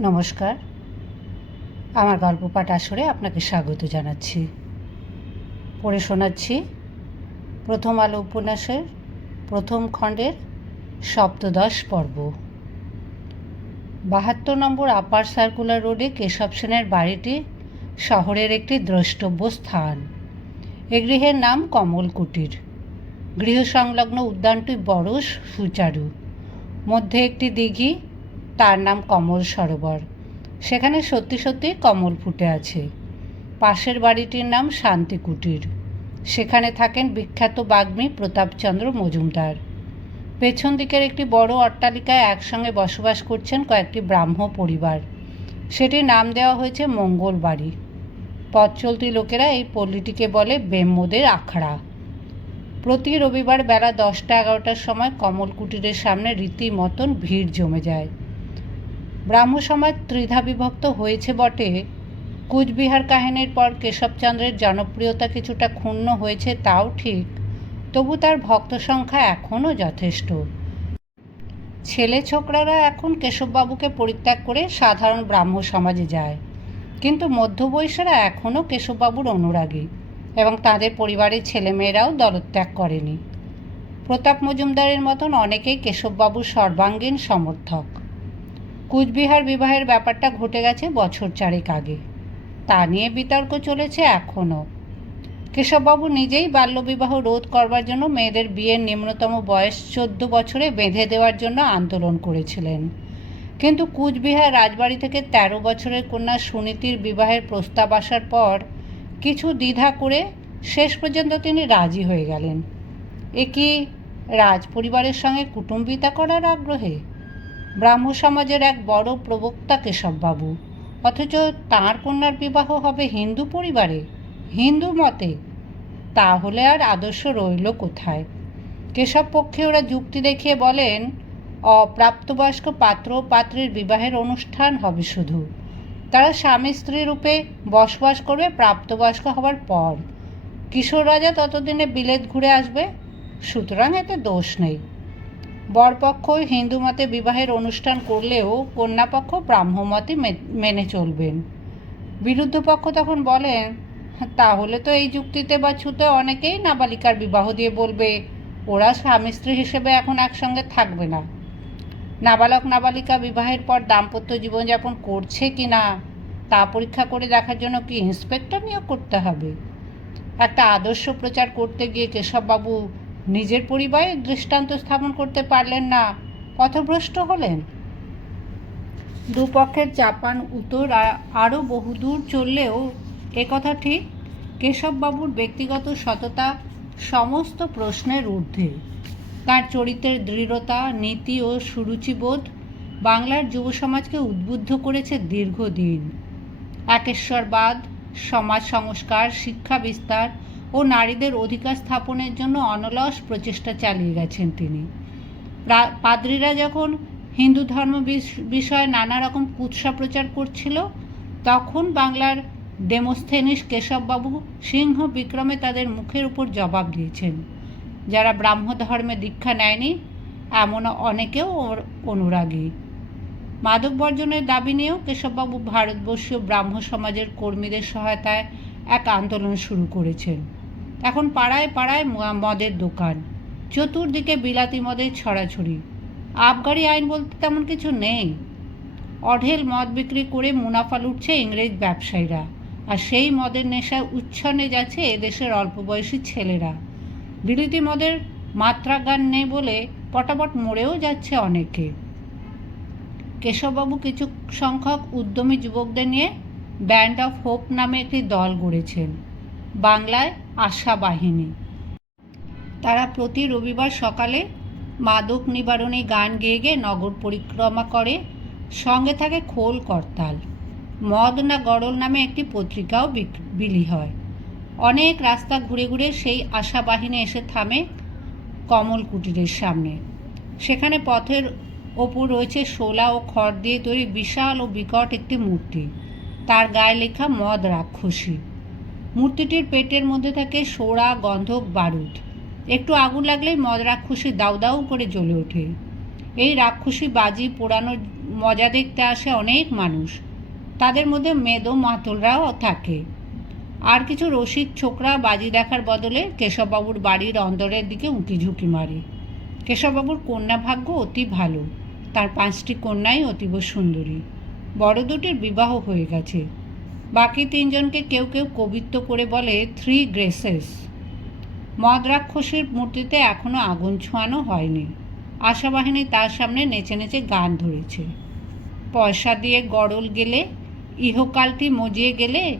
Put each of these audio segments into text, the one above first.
নমস্কার। আমার গল্প পাঠ আসরে আপনাকে স্বাগত জানাচ্ছি। পড়ে শোনাচ্ছি প্রথম আলো উপন্যাসের প্রথম খণ্ডের সপ্তদশ পর্ব। বাহাত্তর নম্বর আপার সার্কুলার রোডে কেশব সেনের বাড়িটি শহরের একটি দ্রষ্টব্য স্থান। এ গৃহের নাম কমল কুটির। গৃহ সংলগ্ন উদ্যানটি বড় সুচারু মধ্যে একটি দিঘি তার নাম কমল সরোবর। সেখানে সত্যি সত্যি কমল ফুটে আছে। পাশের বাড়িটির নাম শান্তি কুটির। সেখানে থাকেন বিখ্যাত বাগ্মী প্রতাপচন্দ্র মজুমদার। পেছন দিকের একটি বড় অট্টালিকায় একসঙ্গে বসবাস করছেন কয়েকটি ব্রাহ্ম পরিবার। সেটির নাম দেওয়া হয়েছে মঙ্গল বাড়ি পথ চলতি লোকেরা এই পল্লীটিকে বলে ব্রহ্মদের আখড়া। প্রতি রবিবার বেলা দশটা এগারোটার সময় কমল কুটিরের সামনে রীতিমতন ভিড় জমে যায়। ব্রাহ্ম সমাজ ত্রিধা বিভক্ত হয়েছে বটে। কুচবিহার কাহিনীর পর কেশবচন্দ্রের জনপ্রিয়তা কিছুটা ক্ষুণ্ণ হয়েছে তাও ঠিক, তবু তার ভক্ত সংখ্যা এখনও যথেষ্ট। ছেলে ছোকরারা এখন কেশববাবুকে পরিত্যাগ করে সাধারণ ব্রাহ্ম সমাজে যায়, কিন্তু মধ্যবয়সীরা এখনও কেশববাবুর অনুরাগী এবং তাদের পরিবারের ছেলেমেয়েরাও দলত্যাগ করেনি। প্রতাপ মজুমদারের মতন অনেকেই কেশববাবুর সর্বাঙ্গীন সমর্থক। কুচবিহার বিবাহের ব্যাপারটা ঘটে গেছে বছর চারেক আগে। তা নিয়ে বিতর্ক চলেছে এখনও কেশববাবু নিজেই বাল্যবিবাহ রোধ করবার জন্য মেয়েদের বিয়ের নিম্নতম বয়স চোদ্দ বছরে বেঁধে দেওয়ার জন্য আন্দোলন করেছিলেন। কিন্তু কুচবিহার রাজবাড়ি থেকে ১৩ বছরের কন্যা সুনীতির বিবাহের প্রস্তাব আসার পর কিছু দ্বিধা করে শেষ পর্যন্ত তিনি রাজি হয়ে গেলেন। এ কি রাজ পরিবারের সঙ্গে কুটুম্বিতা করার আগ্রহে? ব্রাহ্ম সমাজের এক বড় প্রবক্তা কেশববাবু। অথচ তাঁর কন্যার বিবাহ হবে হিন্দু পরিবারে, হিন্দু মতে। তাহলে আর আদর্শ রইল কোথায়? কেশব পক্ষে ওরা যুক্তি দেখিয়ে বলেন, অপ্রাপ্তবয়স্ক পাত্র পাত্রীর বিবাহের অনুষ্ঠান হবে শুধু। তারা স্বামী স্ত্রী রূপে বসবাস করবে প্রাপ্তবয়স্ক হবার পর। কিশোর রাজা ততদিনে বিলেত ঘুরে আসবে। সুতরাং এতে দোষ নেই। বরপক্ষ হিন্দু মতে বিবাহের অনুষ্ঠান করলেও কন্যাপক্ষ ব্রাহ্মমতে মেনে চলবেন। বিরুদ্ধ পক্ষ তখন বলেন, তাহলে তো এই যুক্তিতে বা ছুতে অনেকেই নাবালিকার বিবাহ দিয়ে বলবে, ওরা স্বামী স্ত্রী হিসেবে এখন একসঙ্গে থাকবে না। নাবালক নাবালিকা বিবাহের পর দাম্পত্য জীবনযাপন করছে কি না, তা পরীক্ষা করে দেখার জন্য কি ইন্সপেক্টর নিয়োগ করতে হবে? একটা আদর্শ প্রচার করতে গিয়ে কেশববাবু নিজের পরিবারের দৃষ্টান্ত স্থাপন করতে পারলেন না। পথভ্রষ্ট হলেন। দুপক্ষের চাপান উত্তর আরও বহুদূর চললেও একথা ঠিক। কেশববাবুর ব্যক্তিগত সততা সমস্ত প্রশ্নের ঊর্ধ্বে। তার চরিত্রের দৃঢ়তা, নীতি ও সুরুচিবোধ বাংলার যুব সমাজকে উদ্বুদ্ধ করেছে দীর্ঘদিন। একেশ্বরবাদ, সমাজ সংস্কার, শিক্ষা বিস্তার ও নারীদের অধিকার স্থাপনের জন্য অনলস প্রচেষ্টা চালিয়ে গেছেন তিনি। পাদ্রীরা যখন হিন্দু ধর্ম বিষয়ে নানা রকম কুৎসা প্রচার করছিল, তখন বাংলার ডেমোস্থেনিস কেশববাবু সিংহ বিক্রমে তাদের মুখের উপর জবাব দিয়েছেন। যারা ব্রাহ্ম ধর্মে দীক্ষা নেয়নি এমন অনেকেও অনুরাগী। মাদক বর্জনের দাবি নিয়েও কেশববাবু ভারতবর্ষীয় ব্রাহ্ম সমাজের কর্মীদের সহায়তায় এক আন্দোলন শুরু করেছেন। এখন পাড়ায় পাড়ায় মদের দোকান। চতুর্দিকে বিলাতি মদের ছড়াছড়ি। আবগারি আইন বলতে তেমন কিছু নেই। অঢেল মদ বিক্রি করে মুনাফা লুটছে ইংরেজ ব্যবসায়ীরা। আর সেই মদের নেশায় উচ্ছনে যাচ্ছে এদেশের অল্প বয়সী ছেলেরা। বিলিতি মদের মাত্রা গান নেই বলে পটাপট মরেও যাচ্ছে অনেকে। কেশববাবু কিছু সংখ্যক উদ্যমী যুবকদের নিয়ে ব্যান্ড অফ হোপ নামে একটি দল গড়েছেন। বাংলায় আশা বাহিনী। তারা প্রতি রবিবার সকালে মাদক নিবারণে গান গেয়ে গেয়ে নগর পরিক্রমা করে, সঙ্গে থাকে খোল করতাল। মদ না গড়ল নামে একটি পত্রিকাও বিলি হয়। অনেক রাস্তা ঘুরে ঘুরে সেই আশা বাহিনী এসে থামে কমল কুটিরের সামনে। সেখানে পথের ওপর রয়েছে শোলা ও খড় দিয়ে তৈরি বিশাল ও বিকট একটি মূর্তি। তার গায়ে লেখা মদ রাক্ষসী। মূর্তিটির পেটের মধ্যে থাকে সোড়া গন্ধক বারুদ। একটু আগুন লাগলেই মদ রাক্ষসী দাউ দাউ করে জ্বলে ওঠে। এই রাক্ষসী বাজি পোড়ানোর মজা দেখতে আসে অনেক মানুষ। তাদের মধ্যে মেদো মাতলরাও থাকে। আর কিছু রসিক ছোকরা বাজি দেখার বদলে কেশববাবুর বাড়ির অন্দরের দিকে উঁকি ঝুঁকি মারে। কেশববাবুর কন্যা ভাগ্য অতি ভালো। তার পাঁচটি কন্যাই অতীব সুন্দরী। বড় দুটির বিবাহ হয়ে গেছে। বাকি তিনজনকে কেউ কেউ কবিত্ব করে বলে থ্রি গ্রেসেস মদ রাক্ষসীর মূর্তিতে এখনও আগুন ছোঁয়ানো হয়নি। আশাবাহিনী তার সামনে নেচে নেচে গান ধরেছে। পয়সা দিয়ে গড়ল গেলে, ইহকালটি মজিয়ে গেলে,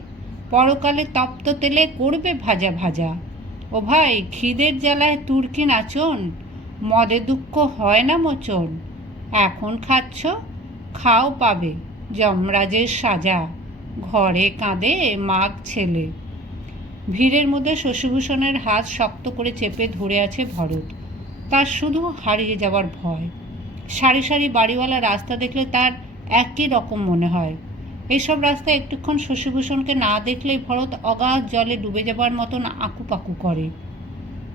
পরকালে তপ্ত তেলে করবে ভাজা ভাজা। ও ভাই, খিদের জ্বালায় তুর্কি নাচন মদে দুঃখ হয় না মোচন। এখন খাচ্ছ, খাও পাবে যমরাজের সাজা। ঘরে কাঁদে মাগ ছেলে। ভিড়ের মধ্যে শশীভূষণের হাত শক্ত করে চেপে ধরে আছে ভরত। তার শুধু হারিয়ে যাওয়ার ভয়। সারি সারি বাড়িওয়ালা রাস্তা দেখলে তার একই রকম মনে হয়। এইসব রাস্তায় একটুক্ষণ শশীভূষণকে না দেখলেই ভরত অগাধ জলে ডুবে যাবার মতন আকুপাকু করে।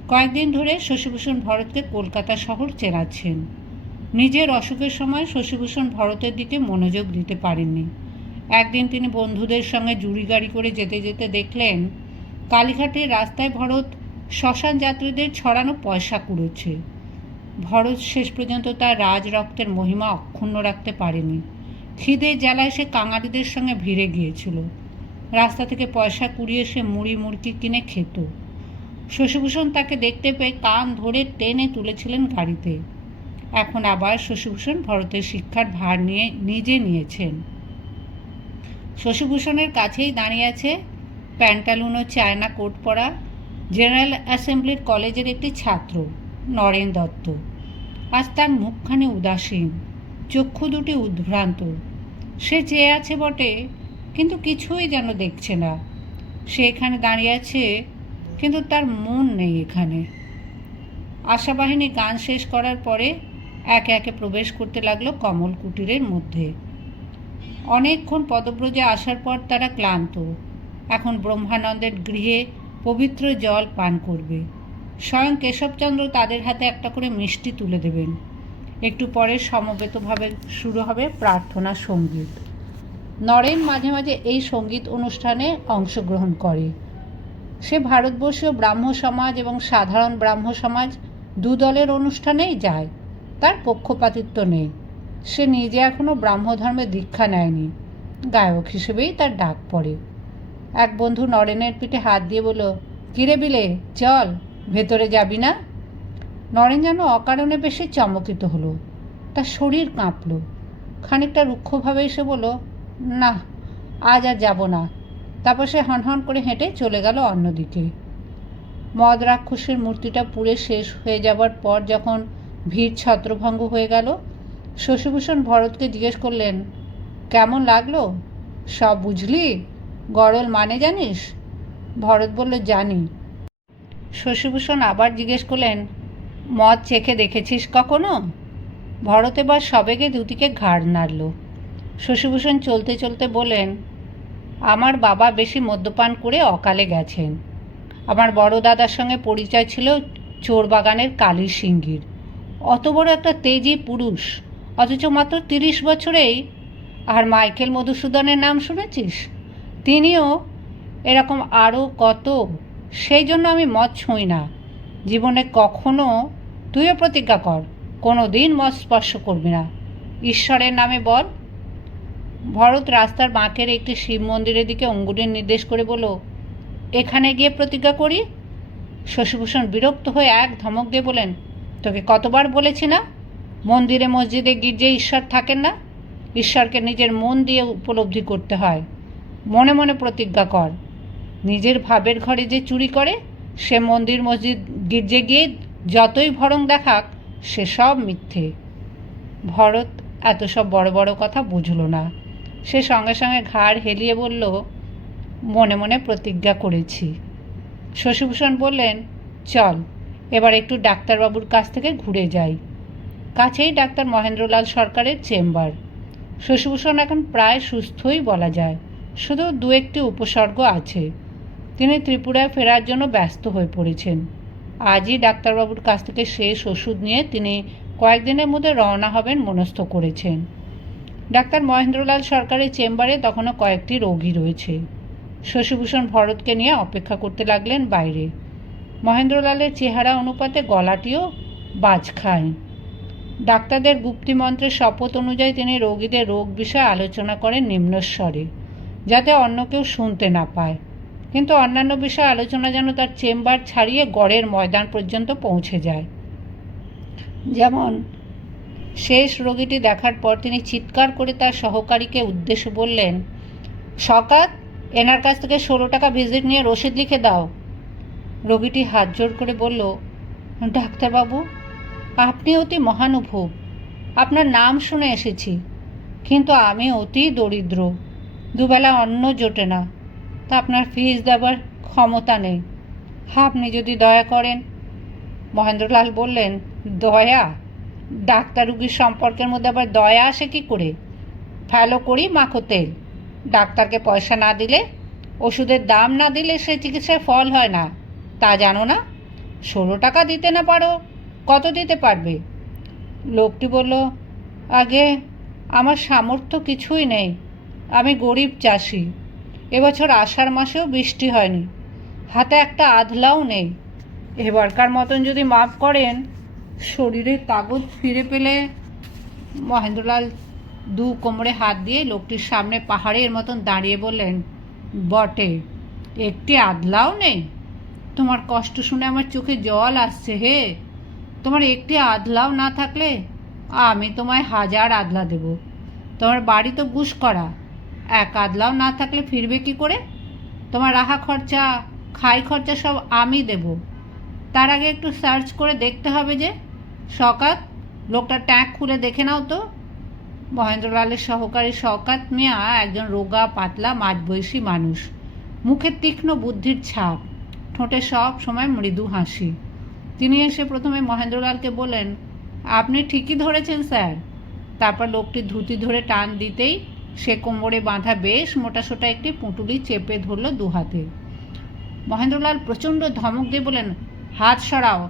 কয়েকদিন ধরে শশীভূষণ ভরতকে কলকাতা শহর চেনাচ্ছেন। নিজের অসুখের সময় শশীভূষণ ভরতের দিকে মনোযোগ দিতে পারেননি। একদিন তিনি বন্ধুদের সঙ্গে জুড়ি গাড়ি করে যেতে যেতে দেখলেন, কালীঘাটের রাস্তায় ভরত শ্মশান যাত্রীদের ছড়ানো পয়সা কুড়োচ্ছে। ভরত শেষ পর্যন্ত তার রাজ রক্তের মহিমা অক্ষুণ্ণ রাখতে পারেনি। খিদে জ্বালায় সে কাঙালিদের সঙ্গে ভিড়ে গিয়েছিল। রাস্তা থেকে পয়সা কুড়িয়ে সে মুড়ি মুড়কি কিনে খেত। শশীভূষণ তাকে দেখতে পেয়ে কান ধরে টেনে তুলেছিলেন গাড়িতে। এখন আবার শশীভূষণ ভরতের শিক্ষার ভার নিয়ে নিজে নিয়েছেন। শশীভূষণের কাছেই দাঁড়িয়ে আছে প্যান্টালুন ও চায়না কোট পরা জেনারেল অ্যাসেম্বলির কলেজের একটি ছাত্র, নরেন দত্ত। আজ তার মুখখানি উদাসীন, চক্ষু দুটি উদ্ভ্রান্ত। সে চেয়ে আছে বটে, কিন্তু কিছুই যেন দেখছে না। সে এখানে দাঁড়িয়ে আছে, কিন্তু তার মন নেই এখানে। আশাবাহিনী গান শেষ করার পরে একে একে প্রবেশ করতে লাগল কমল কুটিরের মধ্যে। অনেকক্ষণ পদব্রজে আসার পর তারা ক্লান্ত। এখন ব্রহ্মানন্দের গৃহে পবিত্র জল পান করবে। স্বয়ং কেশবচন্দ্র তাদের হাতে একটা করে মিষ্টি তুলে দেবেন। একটু পরে সমবেতভাবে শুরু হবে প্রার্থনা সংগীত। নরেন মাঝে মাঝে এই সংগীত অনুষ্ঠানে অংশগ্রহণ করে। সে ভারতবর্ষীয় ব্রাহ্ম সমাজ এবং সাধারণ ব্রাহ্ম সমাজ দু দলের অনুষ্ঠানেই যায়, তার পক্ষপাতিত্ব নেই। সে নিজে এখনও ব্রাহ্মধর্মে দীক্ষা নেয়নি। গায়ক হিসেবেই তার ডাক পড়ে। এক বন্ধু নরেনের পিঠে হাত দিয়ে বলল, কিরে বিলে, চল, ভেতরে যাবি না? নরেন যেন অকারণে বেশি চমকিত হলো। তার শরীর কাঁপল। খানিকটা রুক্ষভাবে এসে বলল, না, আজ আর যাব না। তারপর সে হনহন করে হেঁটে চলে গেল অন্যদিকে। মদ রাক্ষসের মূর্তিটা পুড়ে শেষ হয়ে যাবার পর যখন ভিড় ছত্রভঙ্গ হয়ে গেল শশীভূষণ ভরতকে জিজ্ঞেস করলেন, কেমন লাগল? সব বুঝলি? গরল মানে জানিস? ভরত বলল, জানি। শশীভূষণ আবার জিজ্ঞেস করলেন, মদ চেখে দেখেছিস কখনো? ভরত এবার সবেগে দুটিকে ঘাড় নাড়ল। শশীভূষণ চলতে চলতে বলেন আমার বাবা বেশি মদ্যপান করে অকালে গেছেন। আমার বড় দাদার সঙ্গে পরিচয় ছিল চোর বাগানের কালী সিংহীর। অত বড় একটা তেজি পুরুষ। অথচ মাত্র তিরিশ বছরেই আর মাইকেল মধুসূদনের নাম শুনেছিস? তিনিও এরকম আরও কত, সেই জন্য আমি মদ ছুঁই না। জীবনে কখনো তুইও প্রতিজ্ঞা কর কোনো দিন মদ স্পর্শ করবি না। ঈশ্বরের নামে বল। ভরত রাস্তার বাঁকের একটি শিব মন্দিরের দিকে অঙ্গুলির নির্দেশ করে বলল, এখানে গিয়ে প্রতিজ্ঞা করি? শশীভূষণ বিরক্ত হয়ে এক ধমক দিয়ে বলেন তোকে কতবার বলেছি না? মন্দিরে, মসজিদে গির্জে ঈশ্বর থাকেন না। ঈশ্বরকে নিজের মন দিয়ে উপলব্ধি করতে হয়। মনে মনে প্রতিজ্ঞা কর। নিজের ভাবের ঘরে যে চুরি করে, সে মন্দির, মসজিদ, গির্জে গিয়ে যতই ভরং দেখাক, সে সব মিথ্যে। ভরত এত সব বড় বড় কথা বুঝল না। সে সঙ্গে সঙ্গে ঘাড় হেলিয়ে বলল, মনে মনে প্রতিজ্ঞা করেছি। শশীভূষণ বললেন, চল, এবার একটু ডাক্তারবাবুর কাছ থেকে ঘুরে যাই। কাছেই ডাক্তার মহেন্দ্রলাল সরকারের চেম্বার। শশীভূষণ এখন প্রায় সুস্থই বলা যায়। শুধু দু একটি উপসর্গ আছে। তিনি ত্রিপুরায় ফেরার জন্য ব্যস্ত হয়ে পড়েছেন। আজই ডাক্তারবাবুর কাছ থেকে শেষ ওষুধ নিয়ে তিনি কয়েকদিনের মধ্যে রওনা হবেন মনস্থ করেছেন। ডাক্তার মহেন্দ্রলাল সরকারের চেম্বারে তখনও কয়েকটি রোগী রয়েছে। শশীভূষণ ভরতকে নিয়ে অপেক্ষা করতে লাগলেন বাইরে। মহেন্দ্রলালের চেহারা অনুপাতে গলাটিও বাজ খায়। ডাক্তারদের গুপ্তিমন্ত্রের শপথ অনুযায়ী তিনি রোগীদের রোগ বিষয়ে আলোচনা করেন নিম্নস্বরে যাতে অন্য কেউ শুনতে না পায়। কিন্তু অন্যান্য বিষয়ে আলোচনা যেন তার চেম্বার ছাড়িয়ে গড়ের ময়দান পর্যন্ত পৌঁছে যায়। যেমন, শেষ রোগীটি দেখার পর তিনি চিৎকার করে তার সহকারীকে উদ্দেশ্য বললেন সকাত এনার কাছ থেকে ষোলো টাকা ভিজিট নিয়ে রসিদ লিখে দাও। রোগীটি হাত জোর করে বলল, ডাক্তারবাবু আপনি অতি মহানুভব। আপনার নাম শুনে এসেছি, কিন্তু আমি অতি দরিদ্র। দুবেলা অন্ন জোটে না, তা আপনার ফিস দেবার ক্ষমতা নেই। আপনি যদি দয়া করেন, মহেন্দ্রলাল বললেন, দয়া? ডাক্তার রুগীর সম্পর্কের মধ্যে আবার দয়া আসে কি করে? ফ্যালো করি মাখো তেল। ডাক্তারকে পয়সা না দিলে, ওষুধের দাম না দিলে সে চিকিৎসায় ফল হয় না। তা জানো না? ষোলো টাকা দিতে না পারো। কত দিতে পারবে? লোকটি বলল, আগে আমার সামর্থ্য কিছুই নেই, আমি গরিব চাষি। এবছর আষাঢ় মাসেও বৃষ্টি হয়নি, হাতে একটা আধলাও নেই। এবারকার মতন যদি মাফ করেন, শরীরের কাগজ ফিরে পেলে মহেন্দ্রলাল দু কোমরে হাত দিয়ে লোকটির সামনে পাহাড়ের মতন দাঁড়িয়ে বললেন, বটে, একটি আধলাও নেই? তোমার কষ্ট শুনে আমার চোখে জল আসছে হে। তোমার একটি আধলাও না থাকলে আমি তোমায় হাজার আদলা দেব। তোমার বাড়ি তো গুস করা। এক আদলাও না থাকলে ফিরবে কি করে? তোমার রাহা খরচা, খাই খরচা সব আমি দেব। তার আগে একটু সার্চ করে দেখতে হবে যে, শকাত, লোকটা ট্যাঙ্ক খুলে দেখে নাও তো। মহেন্দ্রলালের সহকারী শকাত মিয়া একজন রোগা, পাতলা, মাঝবয়সী মানুষ। মুখে তীক্ষ্ণ বুদ্ধির ছাপ। ঠোঁটে সব সময় মৃদু হাসি। তিনি এসে প্রথমে মহেন্দ্রলালকে বললেন, আপনি ঠিকই ধরেছেন, স্যার। তারপর লোকটি ধুতি ধরে টান দিতেই সে কোমরে বাঁধা বেশ মোটাসোটা একটি পুঁটুলি চেপে ধরল দু হাতে মহেন্দ্রলাল প্রচণ্ড ধমক দিয়ে বলেন হাত সরাও,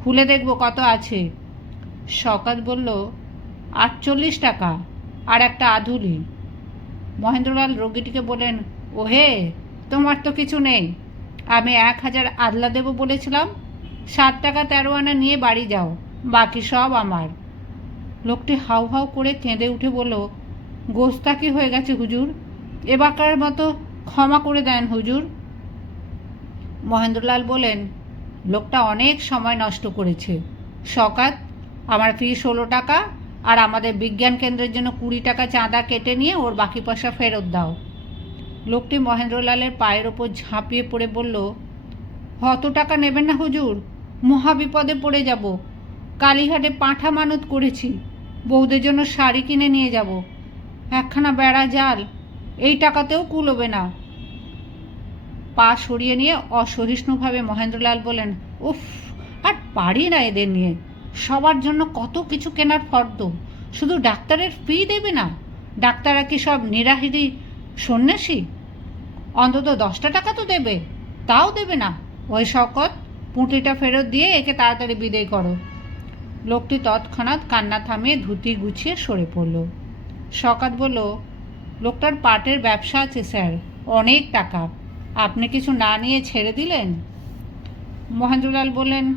খুলে দেখব কত আছে। শকাত বলল, আটচল্লিশ টাকা আর একটা আধুলি। মহেন্দ্রলাল রোগীটিকে বলেন ওহে, তোমার তো কিছু নেই। আমি এক হাজার আদলা দেবো বলেছিলাম সাত টাকা তেরো আনা নিয়ে বাড়ি যাও, বাকি সব আমার। লোকটি হাউ হাউ করে কেঁদে উঠে বলল গোস্তাকি হয়ে গেছে হুজুর? এবারকার মতো ক্ষমা করে দেন হুজুর। মহেন্দ্রলাল বলেন, লোকটা অনেক সময় নষ্ট করেছে। সকাত আমার ফি ষোলো টাকা আর আমাদের বিজ্ঞান কেন্দ্রের জন্য কুড়ি টাকা চাঁদা কেটে নিয়ে ওর বাকি পয়সা ফেরত দাও। লোকটি মহেন্দ্রলালের পায়ের ওপর ঝাঁপিয়ে পড়ে বলল, অত টাকা নেবেন না হুজুর। মহাবিপদে পড়ে যাব। কালীঘাটে পাঁঠা মানত করেছি। বৌদের জন্য শাড়ি কিনে নিয়ে যাব। একখানা বেড়া জাল, এই টাকাতেও কুলোবে না। পা সরিয়ে নিয়ে অসহিষ্ণুভাবে মহেন্দ্রলাল বলেন উফ, আর পারি না এদের নিয়ে। সবার জন্য কত কিছু কেনার ফর্দ। শুধু ডাক্তারের ফি দেবে না। ডাক্তাররা কি সব নিরাহিরি সন্ন্যাসী? অন্তত দশটা টাকা তো দেবে, তাও দেবে না। ওই শকত পুঁটিটা ফেরত দিয়ে একে তাড়াতাড়ি বিদায় করো। লোকটি তৎক্ষণাৎ কান্না থামিয়ে ধুতি গুছিয়ে সরে পড়ল। শকাত বলল, লোকটার পাটের ব্যবসা আছে, স্যার। অনেক টাকা। আপনি কিছু না নিয়ে ছেড়ে দিলেন? মহেন্দ্রলাল বললেন,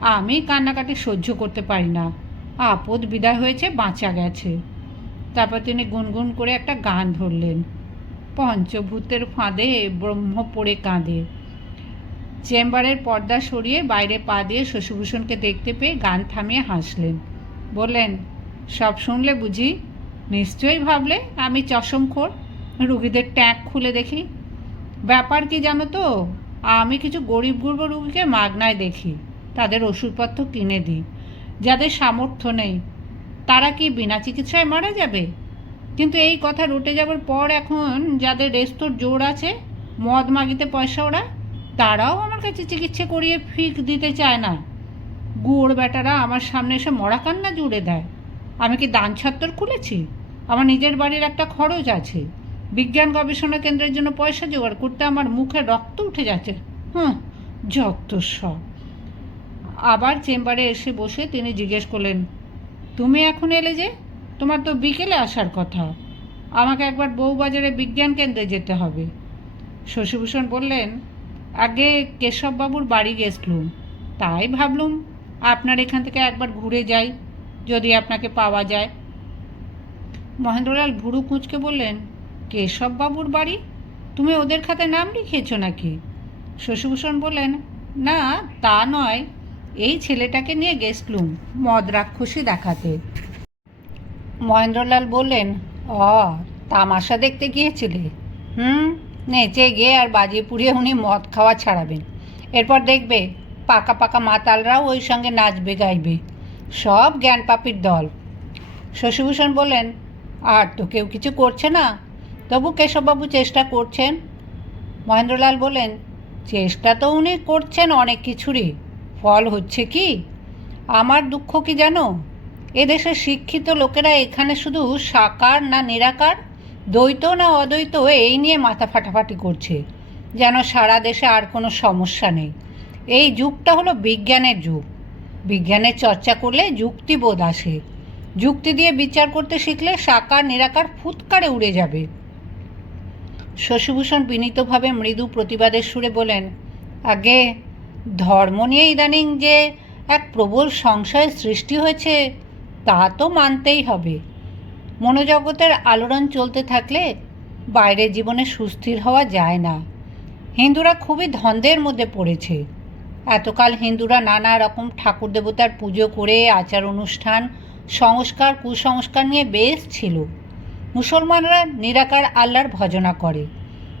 আমি কান্নাকাটি সহ্য করতে পারি না। আপদ বিদায় হয়েছে, বাঁচা গেছে। তারপর তিনি গুনগুন করে একটা গান ধরলেন। পঞ্চভূতের ফাঁদে ব্রহ্ম পড়ে কাঁদে। চেম্বারের পর্দা সরিয়ে বাইরে পা দিয়ে শশীভূষণকে দেখতে পেয়ে গান থামিয়ে হাসলেন। বললেন, সব শুনলে বুঝি? নিশ্চয়ই ভাবলে আমি চশমখোর, রুগীদের ট্যাঙ্ক খুলে দেখি। ব্যাপার কি জানো তো? আমি কিছু গরিব গুরব রুগীকে মাগনায় দেখি। তাদের ওষুধপত্র কিনে দিই, যাদের সামর্থ্য নেই। তারা কি বিনা চিকিৎসায় মারা যাবে? কিন্তু এই কথা রুটে যাবার পর এখন যাদের রেস্তোর জোর আছে, মদ মাগিতে পয়সা ওরা তারাও আমার কাছে চিকিৎসা করিয়ে ফিক দিতে চায় না। গুড় বেটারা আমার সামনে এসে মরা কান্না জুড়ে দেয়। আমি কি দান ছত্তর খুলেছি? আমার নিজের বাড়ির একটা খরচ আছে। বিজ্ঞান গবেষণা কেন্দ্রের জন্য পয়সা জোগাড় করতে আমার মুখে রক্ত উঠে যাচ্ছে। হুম যত সব। আবার চেম্বারে এসে বসে তিনি জিজ্ঞেস করলেন, তুমি এখন এলে যে? তোমার তো বিকেলে আসার কথা। আমাকে একবার বউবাজারে বিজ্ঞান কেন্দ্রে যেতে হবে। শশীভূষণ বললেন আগে কেশববাবুর বাড়ি গেছলুম। তাই ভাবলুম আপনার এখান থেকে একবার ঘুরে যাই, যদি আপনাকে পাওয়া যায়। মহেন্দ্রলাল ভুরু কুঁচকে বললেন, কেশববাবুর বাড়ি? তুমি ওদের খাতে নাম লিখিয়েছ নাকি? শশীভূষণ বললেন, না, তা নয়। এই ছেলেটাকে নিয়ে গেছলুম মদ রাক্ষসী দেখাতে। মহেন্দ্রলাল বললেন অ তামাশা দেখতে গিয়েছিলে? হুম নেচে গিয়ে আর বাজিয়ে পুড়িয়ে উনি মদ খাওয়া ছাড়াবেন। এরপর দেখবে পাকা পাকা মাতালরাও ওই সঙ্গে নাচবে, গাইবে। সব জ্ঞান পাপির দল। শশীভূষণ বললেন, আর তো কেউ কিছু করছে না। তবু কেশববাবু চেষ্টা করছেন? মহেন্দ্রলাল বলেন চেষ্টা তো উনি করছেন অনেক কিছুরই। ফল হচ্ছে কি? আমার দুঃখ কি জানো? এদেশের শিক্ষিত লোকেরা এখানে শুধু সাকার না নিরাকার? দ্বৈত না অদ্বৈত এই নিয়ে মাথা ফাটাফাটি করছে। যেন সারা দেশে আর কোনো সমস্যা নেই। এই যুগটা হলো বিজ্ঞানের যুগ। বিজ্ঞানের চর্চা করলে যুক্তিবোধ আসে। যুক্তি দিয়ে বিচার করতে শিখলে সাকার নিরাকার ফুৎকারে উড়ে যাবে। শশীভূষণ বিনীতভাবে মৃদু প্রতিবাদের সুরে বলেন, আগে ধর্ম নিয়ে ইদানিং যে এক প্রবল সংশয়ের সৃষ্টি হয়েছে, তা তো মানতেই হবে। মনোজগতের আলোড়ন চলতে থাকলে বাইরের জীবনে সুস্থির হওয়া যায় না। হিন্দুরা খুবই ধন্দের মধ্যে পড়েছে। এতকাল হিন্দুরা নানা রকম ঠাকুর দেবতার পুজো করে, আচার অনুষ্ঠান, সংস্কার, কুসংস্কার নিয়ে বেশ ছিল। মুসলমানরা নিরাকার আল্লাহর ভজনা করে।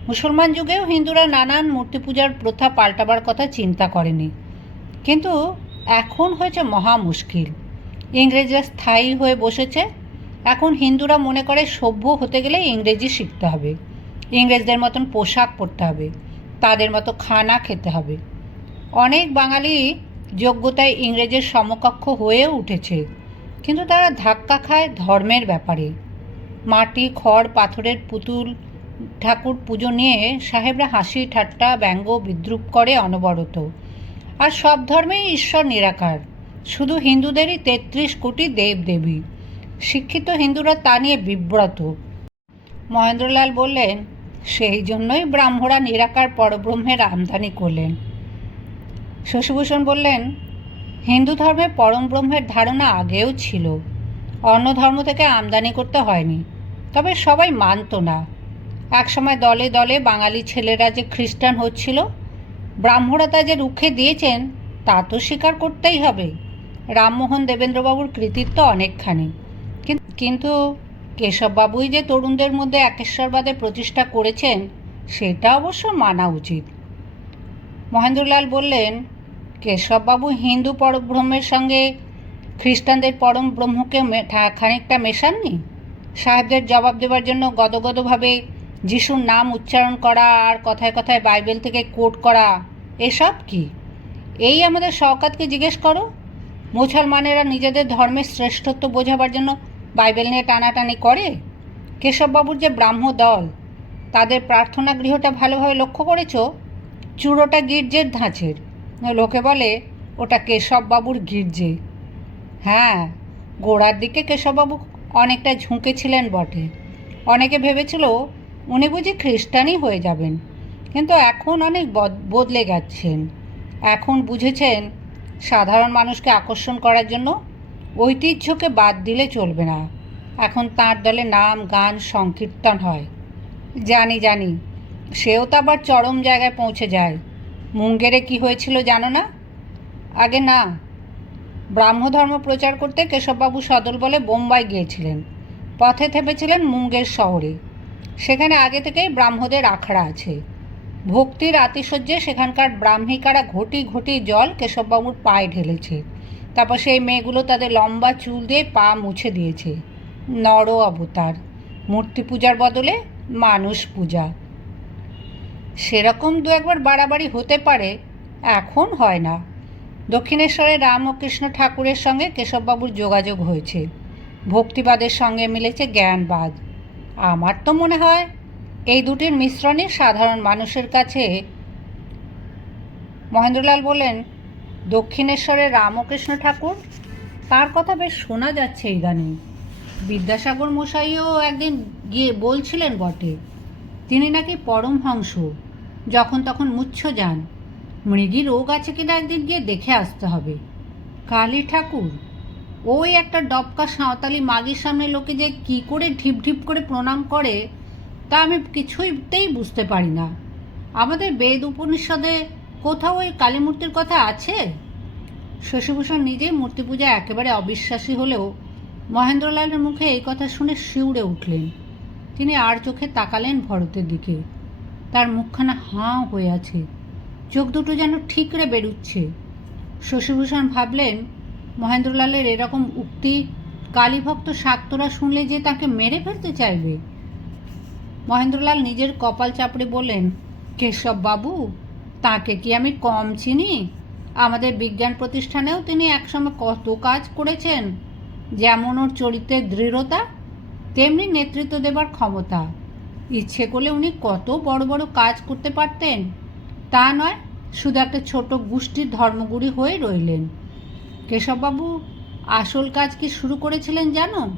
মুসলমান যুগেও হিন্দুরা নানান মূর্তি পূজার প্রথা পাল্টাবার কথা চিন্তা করেনি। কিন্তু এখন হয়েছে মহা মুশকিল। ইংরেজরা স্থায়ী হয়ে বসেছে। এখন হিন্দুরা মনে করে সভ্য হতে গেলে ইংরেজি শিখতে হবে। ইংরেজদের মতন পোশাক পরতে হবে। তাদের মতো খানা খেতে হবে। অনেক বাঙালি যোগ্যতায় ইংরেজের সমকক্ষ হয়েও উঠেছে, কিন্তু তারা ধাক্কা খায় ধর্মের ব্যাপারে। মাটি, খড়, পাথরের পুতুল, ঠাকুর পুজো নিয়ে সাহেবরা হাসি, ঠাট্টা, ব্যঙ্গ, বিদ্রুপ করে অনবরত। আর সব ধর্মেই ঈশ্বর নিরাকার। শুধু হিন্দুদেরই তেত্রিশ কোটি দেব দেবী শিক্ষিত হিন্দুরা তা নিয়ে বিব্রত। মহেন্দ্রলাল বললেন, সেই জন্যই ব্রাহ্মরা নিরাকার পরব্রহ্মের আমদানি করলেন। শশীভূষণ বললেন, হিন্দু ধর্মে পরম ব্রহ্মের ধারণা আগেও ছিল। অন্য ধর্ম থেকে আমদানি করতে হয়নি। তবে সবাই মানত না। একসময় দলে দলে বাঙালি ছেলেরা যে খ্রিস্টান হচ্ছিল, ব্রাহ্মরা তা যে রুখে দিয়েছেন, তা তো স্বীকার করতেই হবে। রামমোহন দেবেন্দ্রবাবুর কৃতিত্ব অনেকখানি। কিন্তু কেশববাবুই যে তরুণদের মধ্যে একেশ্বরবাদের প্রতিষ্ঠা করেছেন, সেটা অবশ্য মানা উচিত। মহেন্দ্রলাল বললেন, কেশববাবু হিন্দু পরব্রহ্মের সঙ্গে খ্রিস্টানদের পরম ব্রহ্মকে খানিকটা মেশাননি? সাহেবদের জবাব দেওয়ার জন্য গদগদভাবে যিশুর নাম উচ্চারণ করা আর কথায় কথায় বাইবেল থেকে কোট করা, এসব কি? এই আমাদের শওকাতকে জিজ্ঞেস করো। মুসলমানেরা নিজেদের ধর্মের শ্রেষ্ঠত্ব বোঝাবার জন্য বাইবেল নিয়ে টানাটানি করে? কেশববাবুর যে ব্রাহ্ম দল, তাদের প্রার্থনা গৃহটা ভালোভাবে লক্ষ্য করেছ? চূড়োটা গির্জের ধাঁচের। লোকে বলে, ওটা কেশববাবুর গির্জে। হ্যাঁ গোড়ার দিকে কেশববাবু অনেকটা ঝুঁকেছিলেন বটে। অনেকে ভেবেছিল, উনি বুঝি খ্রিস্টানই হয়ে যাবেন। কিন্তু এখন অনেক বদ- বদলে গেছেন। এখন বুঝেছেন, সাধারণ মানুষকে আকর্ষণ করার জন্য ঐতিহ্যকে বাদ দিলে চলবে না। এখন তাঁর দলে নাম, গান, সংকীর্তন হয়। জানি জানি, সেও তো আবার চরম জায়গায় পৌঁছে যায়। মুঙ্গেরে কি হয়েছিল জানো না? আগে না। ব্রাহ্মধর্ম প্রচার করতে কেশববাবু সদল বলে বোম্বাই গিয়েছিলেন। পথে থেমেছিলেন মুঙ্গের শহরে। সেখানে আগে থেকেই ব্রাহ্মদের আখড়া আছে। ভক্তির আতিশয্যে সেখানকার ব্রাহ্মিকারা ঘটি ঘটি জল কেশববাবুর পায়ে ঢেলেছে। তারপর সেই মেয়েগুলো তাদের লম্বা চুল দিয়ে পা মুছে দিয়েছে। নর অবতার, মূর্তি পূজার বদলে মানুষ পূজা। সেরকম দু একবার বাড়াবাড়ি হতে পারে, এখন হয় না। দক্ষিণেশ্বরে রাম ও কৃষ্ণ ঠাকুরের সঙ্গে কেশববাবুর যোগাযোগ হয়েছে। ভক্তিবাদের সঙ্গে মিলেছে জ্ঞানবাদ। আমার তো মনে হয়, এই দুটির মিশ্রণে সাধারণ মানুষের কাছে। মহেন্দ্রলাল বললেন দক্ষিণেশ্বরে রামকৃষ্ণ ঠাকুর? তার কথা বেশ শোনা যাচ্ছে ইদানিং। বিদ্যাসাগর মশাইও একদিন গিয়ে বলছিলেন বটে, তিনি নাকি পরমহংস যখন তখন মুচ্ছ যান। মৃগী রোগ আছে কিনা একদিন গিয়ে দেখে আসতে হবে। কালী ঠাকুর, ওই একটা ডবকা সাঁওতালি মাগির সামনে লোকে যে কি করে ঢিপ ঢিপ করে প্রণাম করে, তা আমি কিছুইতেই বুঝতে পারি না। আমাদের বেদ উপনিষদে কোথাও ওই কালী মূর্তির কথা আছে? শশীভূষণ নিজেই মূর্তি পূজা একেবারে অবিশ্বাসী হলেও মহেন্দ্রলালের মুখে এই কথা শুনে শিউড়ে উঠলেন। তিনি আর চোখে তাকালেন ভরতের দিকে। তার মুখখানা হাঁ হয়ে আছে। চোখ দুটো যেন ঠিকরে বেরুচ্ছে। শশীভূষণ ভাবলেন, মহেন্দ্রলালের এরকম উক্তি কালীভক্ত শাক্তরা শুনলে যে তাকে মেরে ফেলতে চাইবে? মহেন্দ্রলাল নিজের কপাল চাপড়ে বললেন কেশব বাবু তাকে কি আমি কম চিনি? আমাদের বিজ্ঞান প্রতিষ্ঠানেও তিনি একসময় কত কাজ করেছেন। যেমন ওর চরিত্রের দৃঢ়তা, তেমনি নেতৃত্ব দেবার ক্ষমতা। ইচ্ছে করলে উনি কত বড় বড় কাজ করতে পারতেন। তা নয়, শুধু একটা ছোট গোষ্ঠীর ধর্মগুরু হয়ে রইলেন। কেশববাবু, আসল কাজ কি শুরু করেছিলেন জানো?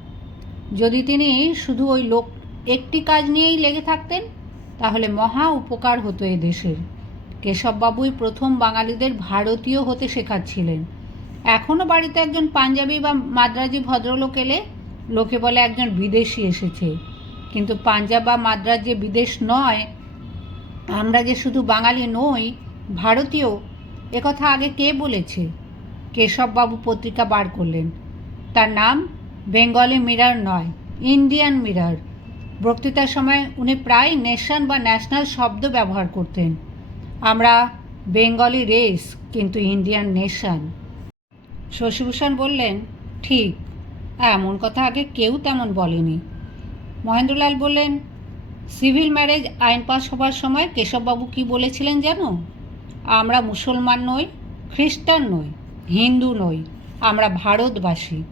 যদি তিনি শুধু ওই লোক একটি কাজ নিয়েই লেগে থাকতেন, তাহলে মহা উপকার হতো এ দেশের। কেশববাবুই প্রথম বাঙালিদের ভারতীয় হতে শেখাচ্ছিলেন। এখনও বাড়িতে একজন পাঞ্জাবি বা মাদ্রাজি ভদ্রলোক এলে লোকে বলে একজন বিদেশি এসেছে। কিন্তু পাঞ্জাব বা মাদ্রাজ যে বিদেশ নয়, আমরা যে শুধু বাঙালি নই, ভারতীয় একথা আগে কে বলেছে? কেশববাবু পত্রিকা বার করলেন। তার নাম বেঙ্গলি মিরার নয়, ইন্ডিয়ান মিরার। বক্তৃতার সময় উনি প্রায় নেশন বা ন্যাশনাল শব্দ ব্যবহার করতেন। আমরা বেঙ্গলি রেস, কিন্তু ইন্ডিয়ান নেশন। শশীভূষণ বললেন, ঠিক, এমন কথা আগে কেউ তেমন বলেনি। মহেন্দ্রলাল বললেন, সিভিল ম্যারেজ আইন পাস হবার সময় কেশববাবু কি বলেছিলেন জানো আমরা মুসলমান নই, খ্রিস্টান নই, হিন্দু নই, আমরা ভারতবাসী।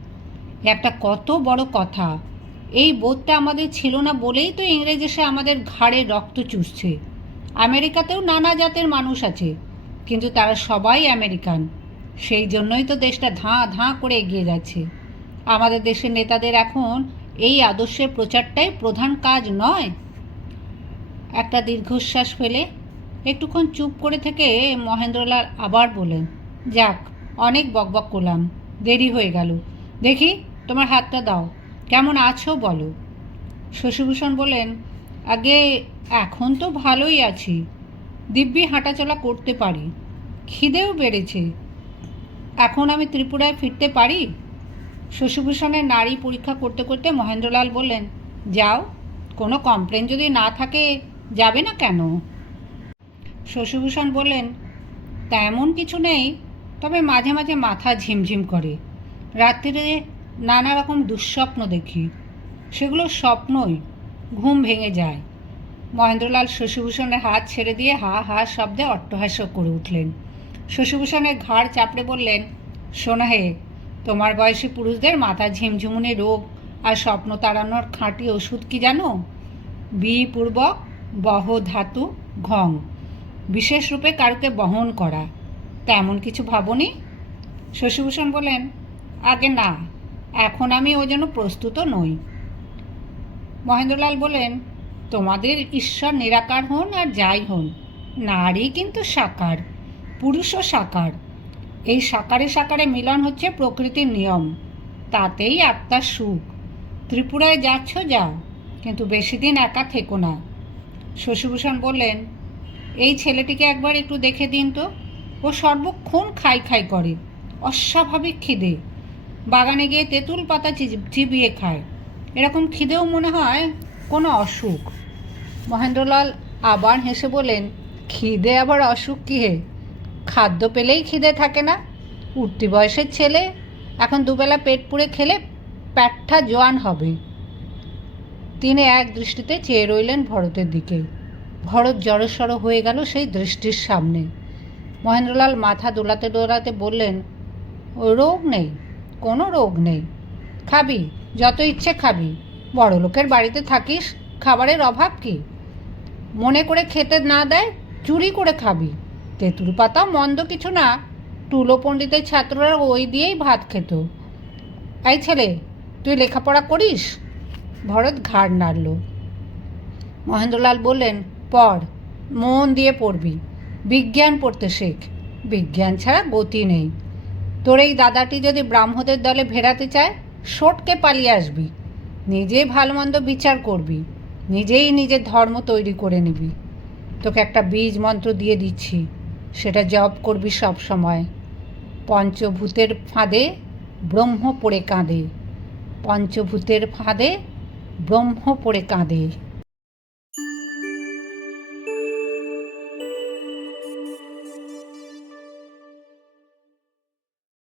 একটা কত বড় কথা, এই বোধটা আমাদের ছিল না বলেই তো ইংরেজ এসে আমাদের ঘাড়ে রক্ত চুষছে। আমেরিকাতেও নানা জাতের মানুষ আছে, কিন্তু তারা সবাই আমেরিকান। সেই জন্যই তো দেশটা ধাঁ ধাঁ করে এগিয়ে যাচ্ছে। আমাদের দেশের নেতাদের এখন এই আদর্শের প্রচারটাই প্রধান কাজ নয়। একটা দীর্ঘশ্বাস ফেলে একটুক্ষণ চুপ করে থেকে মহেন্দ্রলাল আবার বলেন যাক, অনেক বকবক করলাম, দেরি হয়ে গেল। দেখি, তোমার হাতটা দাও। কেমন আছো বলো? শশীভূষণ বলেন আগে এখন তো ভালোই আছি। দিব্যি হাঁটাচলা করতে পারি। খিদেও বেড়েছে। এখন আমি ত্রিপুরায় ফিরতে পারি? শশীভূষণের নারী পরীক্ষা করতে করতে মহেন্দ্রলাল বললেন, যাও, কোনো কমপ্লেন যদি না থাকে, যাবে না কেন? শশীভূষণ বললেন, তেমন কিছু নেই, তবে মাঝে মাঝে মাথা ঝিমঝিম করে। রাত্রিরে নানা রকম দুঃস্বপ্ন দেখি। সেগুলো স্বপ্নই। ঘুম ভেঙে যায়। মহেন্দ্রলাল শশীভূষণের হাত ছেড়ে দিয়ে হা হা শব্দে অট্টহাস্য করে উঠলেন। শশীভূষণের ঘাড় চাপড়ে বললেন, শোনো হে, তোমার বয়সী পুরুষদের মাথা ঝিমঝুমুনি রোগ আর স্বপ্ন তাড়ানোর খাঁটি ওষুধ কি জানো? বি পূর্বক বহ ধাতু ঘং। বিশেষ রূপে কারুকে বহন করা। তেমন কিছু ভাবনি? শশীভূষণ বলেন আগে না, এখন আমি ওই জন্য প্রস্তুত নই। মহেন্দ্রলাল বলেন তোমাদের ঈশ্বর নিরাকার হন আর যাই হন, নারী কিন্তু সাকার, পুরুষও সাকার। এই সাকারে সাকারে মিলন হচ্ছে প্রকৃতির নিয়ম, তাতেই আত্মার সুখ। ত্রিপুরায় যাচ্ছ, যাও, কিন্তু বেশি দিন একা থেকো না। শশীভূষণ বললেন, এই ছেলেটিকে একবার একটু দেখে দিন তো। ও সর্বক্ষণ খাই খাই করে, অস্বাভাবিক খিদে। বাগানে গিয়ে তেঁতুল পাতা চিবিয়ে খায়। এরকম খিদেও মনে হয় কোনো অসুখ। মহেন্দ্রলাল আবার হেসে বলেন খিদে আবার অসুখ কী হে খাদ্য পেলেই খিদে থাকে না। উঠতি বয়সের ছেলে, এখন দুবেলা পেট পুড়ে খেলে প্যাটটা জোয়ান হবে। তিনি এক দৃষ্টিতে চেয়ে রইলেন ভরতের দিকে। ভরত জড়সড় হয়ে গেল সেই দৃষ্টির সামনে। মহেন্দ্রলাল মাথা দোলাতে দোলাতে বললেন ও রোগ নেই, কোনো রোগ নেই। খাবি যত ইচ্ছে খাবি। বড় লোকের বাড়িতে থাকিস, খাবারের অভাব কি? মনে করে খেতে না দেয়, চুরি করে খাবি। তেঁতুল পাতা মন্দ কিছু না টুলো পণ্ডিতের ছাত্ররা ওই দিয়েই ভাত খেত। এই ছেলে, তুই লেখাপড়া করিস? ভরত ঘাড় নাড়ল। মহেন্দ্রলাল বললেন, পড়, মন দিয়ে পড়বি। বিজ্ঞান পড়তে শেখ। বিজ্ঞান ছাড়া গতি নেই। তোর এই দাদাটি যদি ব্রাহ্মদের দলে ভেড়াতে চায় শোটকে পালিয়ে আসবি। নিজেই ভালো মন্দ বিচার করবি। নিজেই নিজের ধর্ম তৈরি করে নিবি। তোকে একটা বীজ মন্ত্র দিয়ে দিচ্ছি। সেটা জপ করবি সব সময়। পঞ্চভূতের ফাঁদে ব্রহ্ম পড়ে কাঁদে। পঞ্চভূতের ফাঁদে ব্রহ্ম পড়ে কাঁদে।